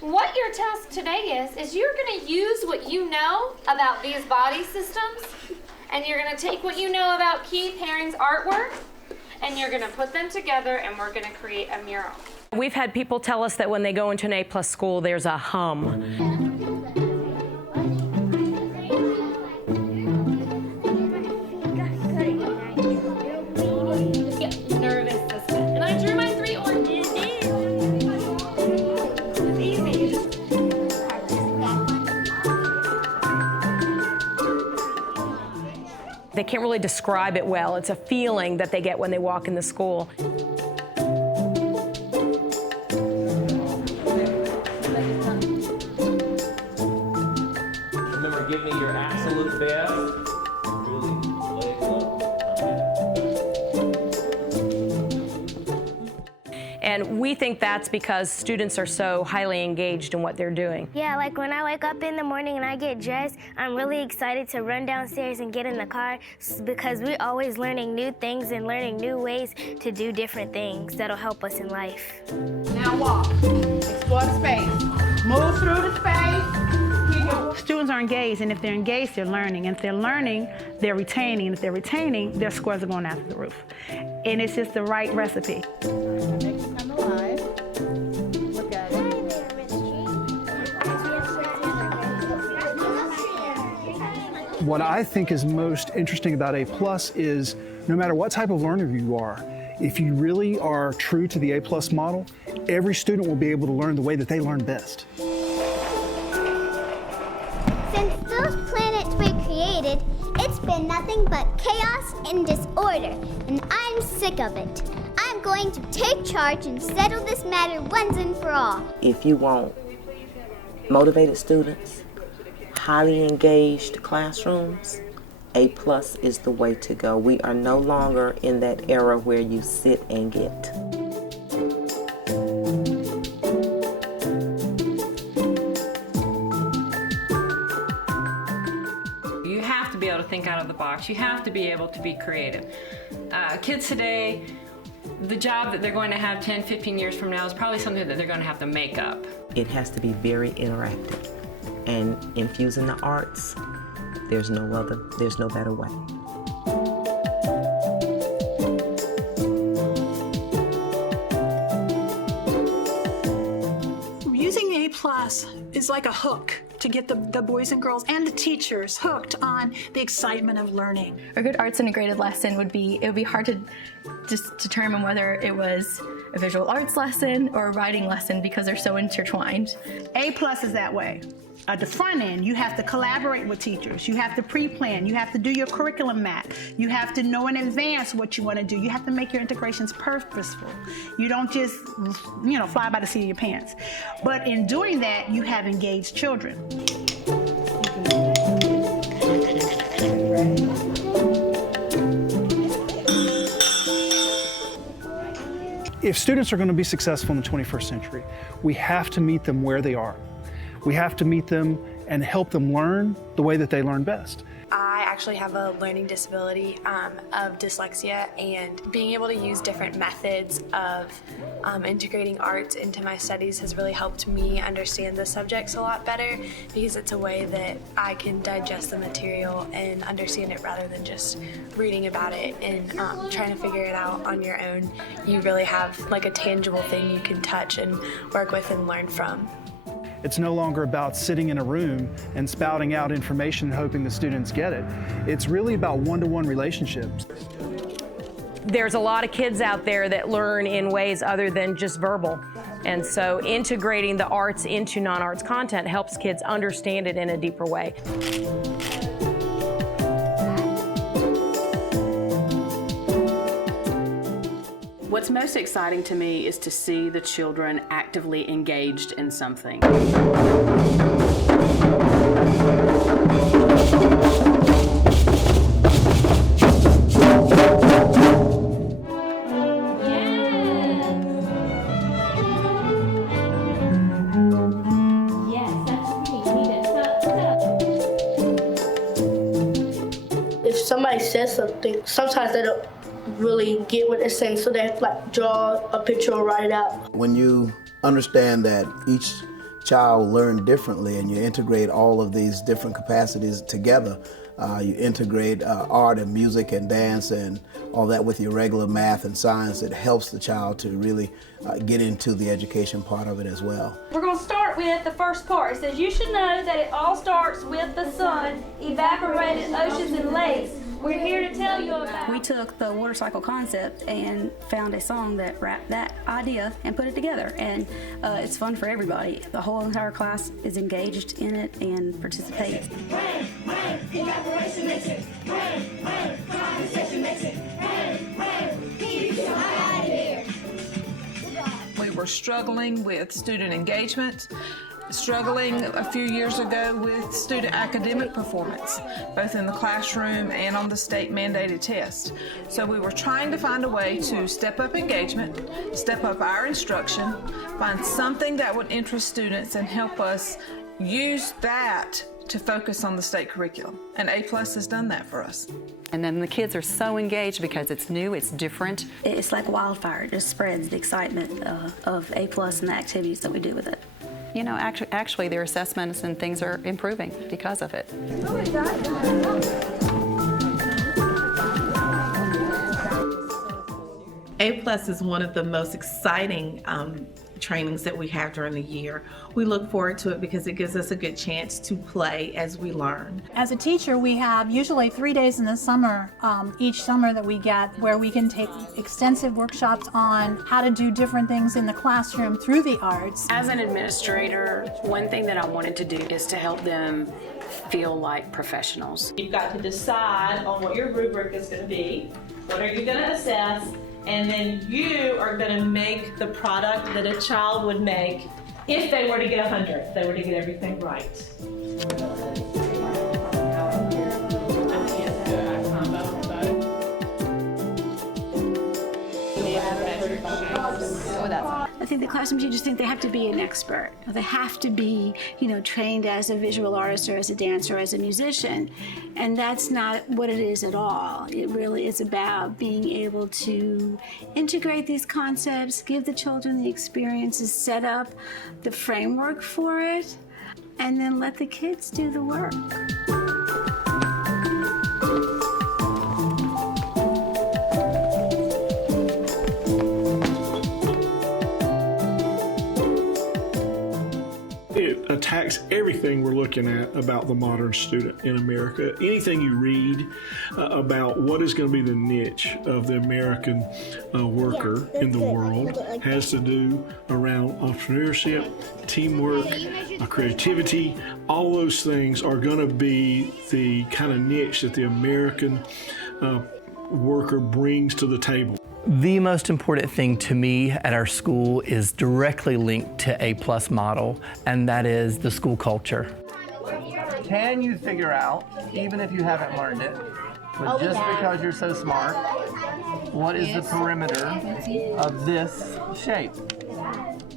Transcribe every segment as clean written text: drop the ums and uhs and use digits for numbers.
What your task today is you're going to use what you know about these body systems, and you're going to take what you know about Keith Haring's artwork, and you're going to put them together, and we're going to create a mural. We've had people tell us that when they go into an A+ school, there's a hum. Nervous system. And I drew my 3 oranges. It's easy. They can't really describe it well. It's a feeling that they get when they walk in the school. Remember, give me your absolute best. And we think that's because students are so highly engaged in what they're doing. Yeah, like when I wake up in the morning and I get dressed, I'm really excited to run downstairs and get in the car because we're always learning new things and learning new ways to do different things that'll help us in life. Now walk, explore the space, move through the space. Students are engaged, and if they're engaged, they're learning. And if they're learning, they're retaining. And if they're retaining, their scores are going out the roof. And it's just the right recipe. Come alive. Look at it. What I think is most interesting about A+ is no matter what type of learner you are, if you really are true to the A+ model, every student will be able to learn the way that they learn best. Since those planets were created, it's been nothing but chaos and disorder, and I'm sick of it. I'm going to take charge and settle this matter once and for all. If you want motivated students, highly engaged classrooms, A+ is the way to go. We are no longer in that era where you sit and get. You have to be able to think out of the box. You have to be able to be creative. Kids today, the job that they're going to have 10, 15 years from now is probably something that they're going to have to make up. It has to be very interactive. And infusing the arts, there's no better way. Using A+ is like a hook to get the boys and girls and the teachers hooked on the excitement of learning. A good arts integrated lesson would be hard to just determine whether it was a visual arts lesson or a writing lesson because they're so intertwined. A+ is that way. At the front end, you have to collaborate with teachers. You have to pre-plan. You have to do your curriculum map. You have to know in advance what you want to do. You have to make your integrations purposeful. You don't just, fly by the seat of your pants. But in doing that, you have engaged children. If students are going to be successful in the 21st century, we have to meet them where they are. We have to meet them and help them learn the way that they learn best. I actually have a learning disability of dyslexia, and being able to use different methods of integrating arts into my studies has really helped me understand the subjects a lot better because it's a way that I can digest the material and understand it rather than just reading about it and trying to figure it out on your own. You really have like a tangible thing you can touch and work with and learn from. It's no longer about sitting in a room and spouting out information and hoping the students get it. It's really about one-to-one relationships. There's a lot of kids out there that learn in ways other than just verbal. And so integrating the arts into non-arts content helps kids understand it in a deeper way. What's most exciting to me is to see the children actively engaged in something. If somebody says something, sometimes they don't really get what they're saying, so they have to draw a picture or write it out. When you understand that each child learn differently and you integrate all of these different capacities together. You integrate art and music and dance and all that with your regular math and science. It helps the child to really get into the education part of it as well. We're going to start with the first part. It says, you should know that it all starts with the sun, evaporated oceans and lakes. We're here to tell you about it. We took the water cycle concept and found a song that wrapped that idea and put it together. And it's fun for everybody. The whole entire class is engaged in it and participates. Rain, evaporation makes it. Rain, condensation makes it. Rain, heat, get out of here. We were struggling with student engagement, struggling a few years ago with student academic performance, both in the classroom and on the state mandated test. So we were trying to find a way to step up engagement, step up our instruction, find something that would interest students and help us use that to focus on the state curriculum. And A+ has done that for us. And then the kids are so engaged because it's new, it's different. It's like wildfire. It just spreads the excitement of A+ and the activities that we do with it. You know, actually their assessments and things are improving because of it. A+ is one of the most exciting trainings that we have during the year. We look forward to it because it gives us a good chance to play as we learn. As a teacher, we have usually 3 days in the summer, each summer that we get, where we can take extensive workshops on how to do different things in the classroom through the arts. As an administrator, one thing that I wanted to do is to help them feel like professionals. You've got to decide on what your rubric is going to be, what are you going to assess, and then you are going to make the product that a child would make if they were to get 100, if they were to get everything right. I think the classroom teachers think they have to be an expert. They have to be, trained as a visual artist or as a dancer or as a musician. And that's not what it is at all. It really is about being able to integrate these concepts, give the children the experiences, set up the framework for it, and then let the kids do the work. It attacks everything we're looking at about the modern student in America. Anything you read about what is going to be the niche of the American worker in the world has to do around entrepreneurship, teamwork, creativity. All those things are going to be the kind of niche that the American worker brings to the table. The most important thing to me at our school is directly linked to A+ model, and that is the school culture. Can you figure out, even if you haven't learned it, but just because you're so smart, what is the perimeter of this shape?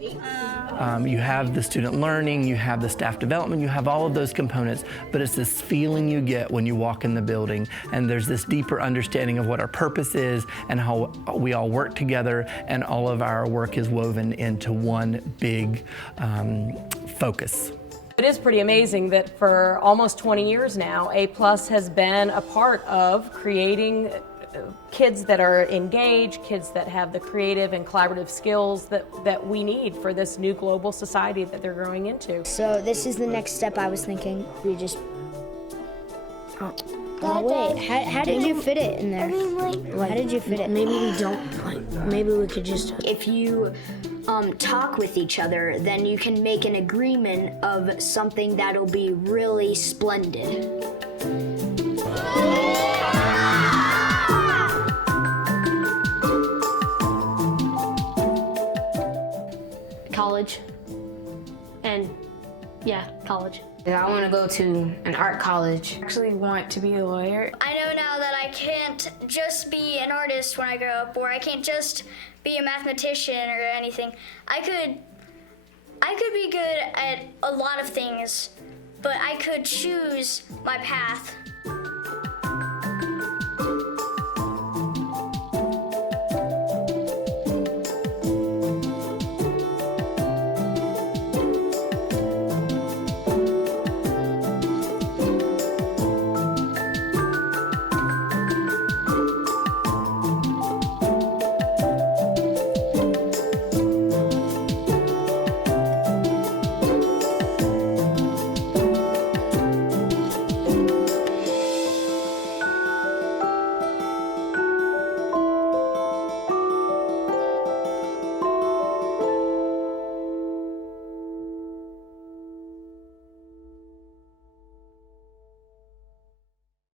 You have the student learning, you have the staff development, you have all of those components, but it's this feeling you get when you walk in the building, and there's this deeper understanding of what our purpose is and how we all work together, and all of our work is woven into one big focus. It is pretty amazing that for almost 20 years now, A+ has been a part of creating kids that are engaged, kids that have the creative and collaborative skills that we need for this new global society that they're growing into. So this is the next step I was thinking. We just... Oh wait, how did you fit it in there? How did you fit it? Maybe we don't, maybe we could just... If you talk with each other, then you can make an agreement of something that'll be really splendid. College. And yeah, college. I want to go to an art college. I actually want to be a lawyer. I know now that I can't just be an artist when I grow up, or I can't just be a mathematician or anything. I could be good at a lot of things, but I could choose my path